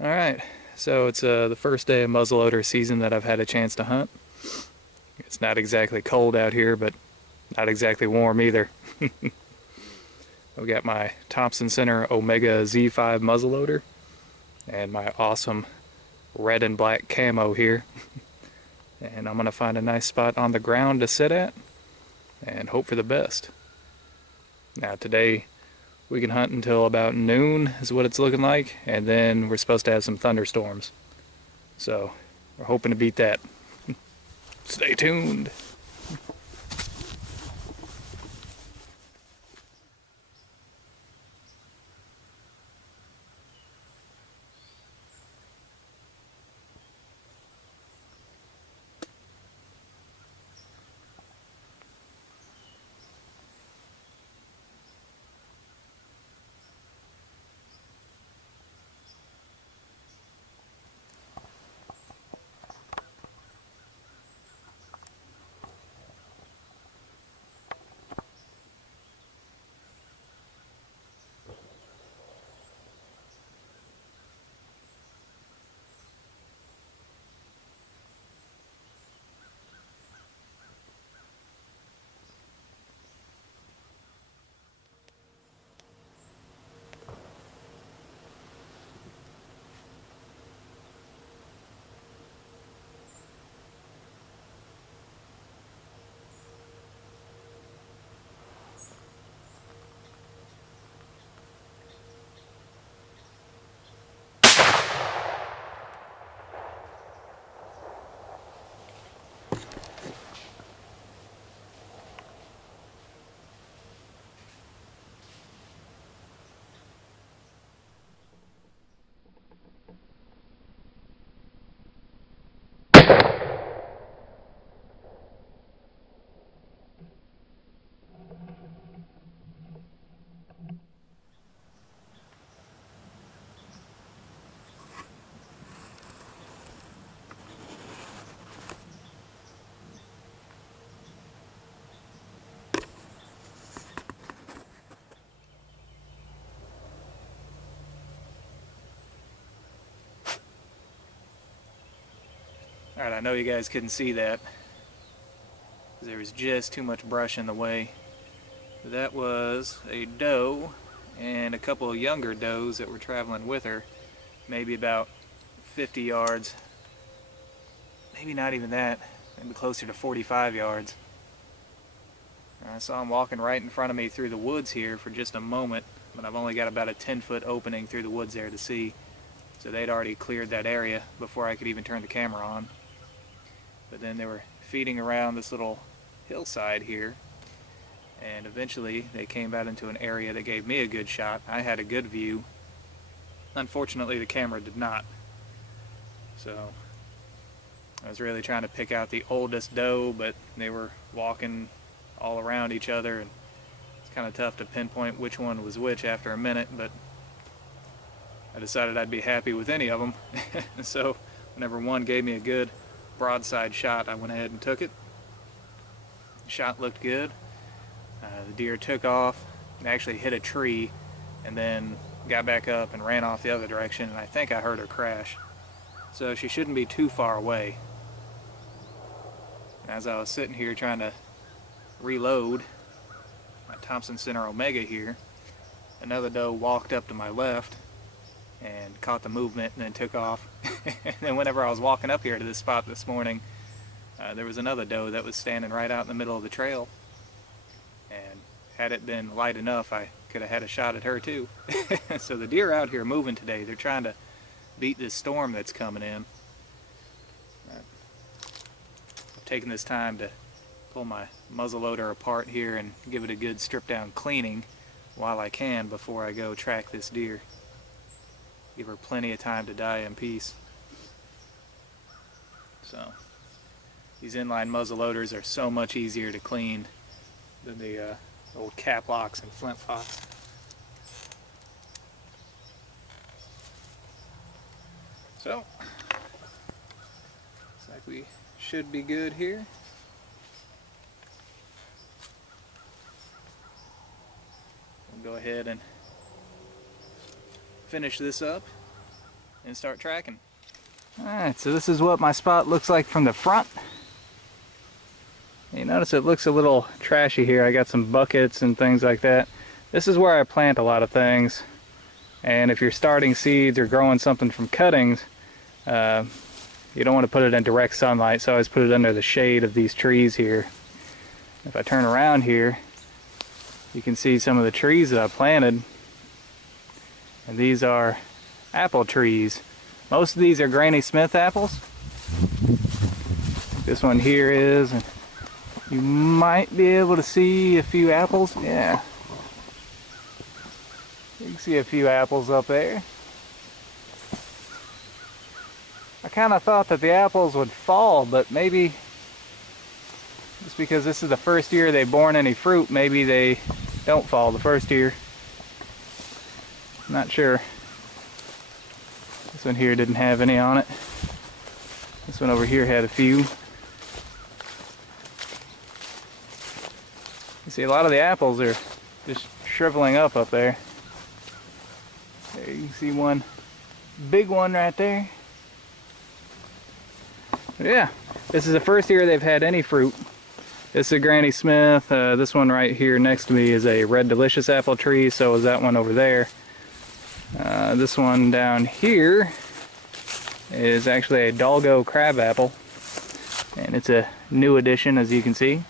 Alright, so it's the first day of muzzleloader season that I've had a chance to hunt. It's not exactly cold out here, but not exactly warm either. I've got my Thompson Center Omega Z5 muzzleloader and my awesome red and black camo here. And I'm going to find a nice spot on the ground to sit at and hope for the best. Now today we can hunt until about noon is what it's looking like, and then we're supposed to have some thunderstorms. So we're hoping to beat that. Stay tuned. Alright, I know you guys couldn't see that because there was just too much brush in the way. That was a doe and a couple of younger does that were traveling with her, maybe about 50 yards, maybe not even that, maybe closer to 45 yards. I saw them walking right in front of me through the woods here for just a moment, but I've only got about a 10-foot opening through the woods there to see, so they'd already cleared that area before I could even turn the camera on. But then they were feeding around this little hillside here, and eventually they came out into an area that gave me a good shot. I had a good view. Unfortunately, the camera did not. So I was really trying to pick out the oldest doe, but they were walking all around each other, and it's kind of tough to pinpoint which one was which after a minute, but I decided I'd be happy with any of them. So whenever one gave me a good broadside shot, I went ahead and took it. The shot looked good. The deer took off and actually hit a tree and then got back up and ran off the other direction, and I think I heard her crash. So she shouldn't be too far away. As I was sitting here trying to reload my Thompson Center Omega here, another doe walked up to my left and caught the movement and then took off. And then whenever I was walking up here to this spot this morning, there was another doe that was standing right out in the middle of the trail, and had it been light enough I could have had a shot at her too. So the deer out here moving today. They're trying to beat this storm that's coming in. I've taken this time to pull my muzzleloader apart here and give it a good strip down cleaning while I can before I go track this deer. Give her plenty of time to die in peace. So these inline muzzleloaders are so much easier to clean than the old cap locks and flint locks. So looks like we should be good here. We'll go ahead and finish this up. and start tracking. Alright, so this is what my spot looks like from the front. You notice it looks a little trashy here. I got some buckets and things like that. This is where I plant a lot of things. And if you're starting seeds or growing something from cuttings, you don't want to put it in direct sunlight, so I always put it under the shade of these trees here. If I turn around here, you can see some of the trees that I planted. And these are apple trees. Most of these are Granny Smith apples. This one here is, and you might be able to see a few apples. Yeah. You can see a few apples up there. I kind of thought that the apples would fall, but maybe just because this is the first year they've borne any fruit, maybe they don't fall the first year. Not sure. This one here didn't have any on it. This one over here had a few. You see a lot of the apples are just shriveling up there. There you can see one big one right there. But yeah, this is the first year they've had any fruit. This is a Granny Smith. This one right here next to me is a Red Delicious apple tree, so is that one over there. This one down here is actually a Doggo crab apple, and it's a new addition, as you can see.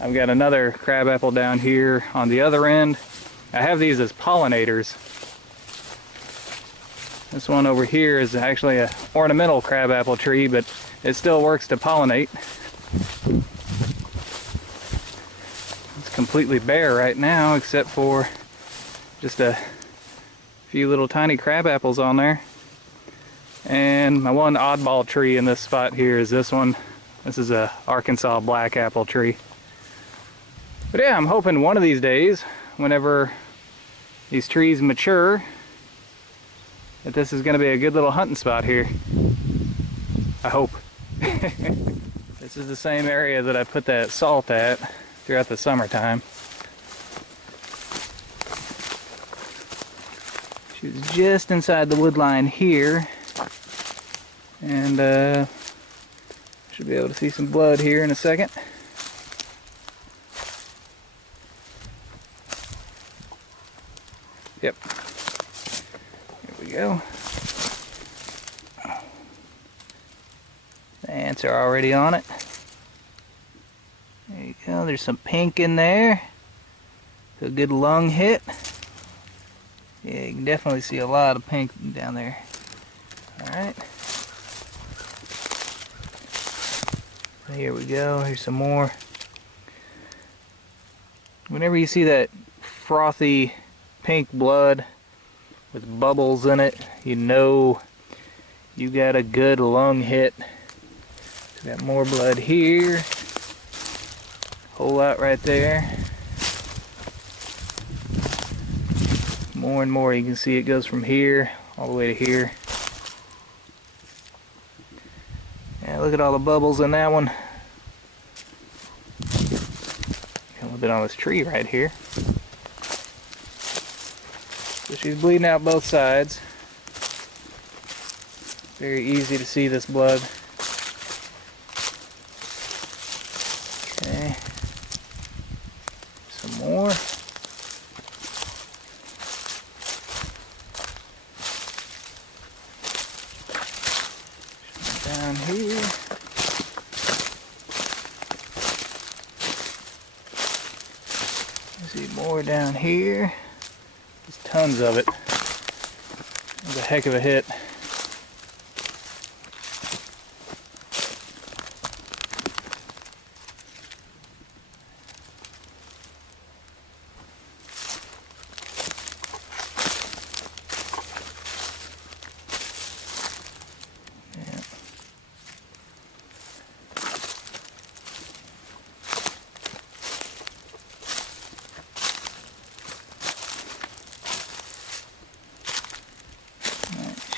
I've got another crab apple down here on the other end. I have these as pollinators. This one over here is actually an ornamental crabapple tree, but it still works to pollinate. It's completely bare right now, except for just a few little tiny crab apples on there. And my one oddball tree in this spot here is this one. This is a Arkansas black apple tree. But yeah, I'm hoping one of these days, whenever these trees mature, that this is going to be a good little hunting spot here. I hope. This is the same area that I put that salt at throughout the summertime. She was just inside the wood line here, and should be able to see some blood here in a second. Yep. Here we go. The ants are already on it. There you go. There's some pink in there. A good lung hit. Yeah, you can definitely see a lot of pink down there. Alright. Here we go. Here's some more. Whenever you see that frothy pink blood with bubbles in it, you know you got a good lung hit. So got more blood here. Whole lot right there. More and more, you can see it goes from here all the way to here. Yeah, look at all the bubbles in that one. A little bit on this tree right here. So she's bleeding out both sides. Very easy to see this blood. Okay. Some more. Down here. I see more down here. There's tons of it. It was a heck of a hit.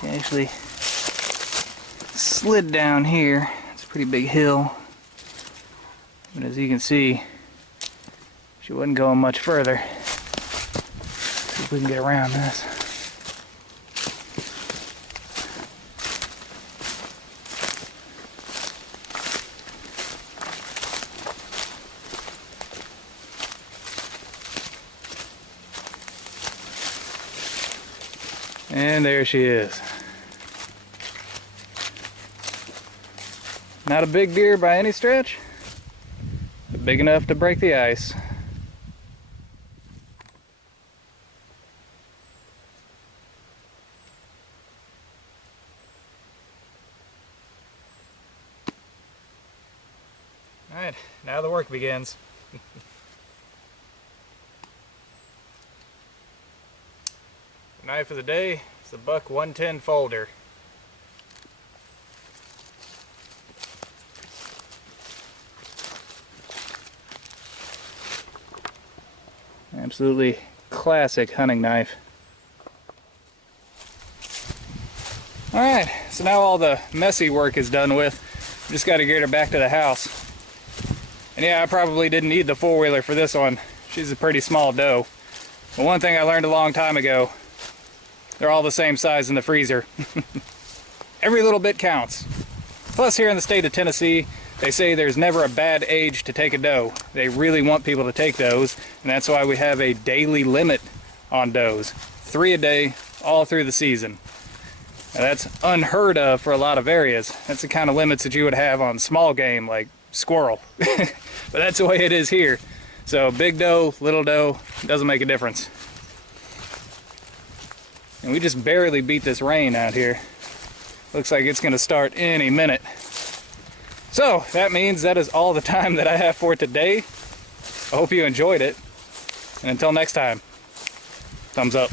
She actually slid down here. It's a pretty big hill. But as you can see, she wasn't going much further. Let's see if we can get around this. And there she is. Not a big deer by any stretch, but big enough to break the ice. Alright, now the work begins. The knife of the day is the Buck 110 folder. Absolutely classic hunting knife. Alright, so now all the messy work is done with. Just got to get her back to the house. And yeah, I probably didn't need the four-wheeler for this one. She's a pretty small doe. But one thing I learned a long time ago, they're all the same size in the freezer. Every little bit counts. Plus here in the state of Tennessee, they say there's never a bad age to take a doe. They really want people to take does, and that's why we have a daily limit on does. 3 a day, all through the season. Now that's unheard of for a lot of areas. That's the kind of limits that you would have on small game like squirrel. But that's the way it is here. So big doe, little doe, doesn't make a difference. And we just barely beat this rain out here. Looks like it's gonna start any minute. So that means that is all the time that I have for today. I hope you enjoyed it. And until next time, thumbs up.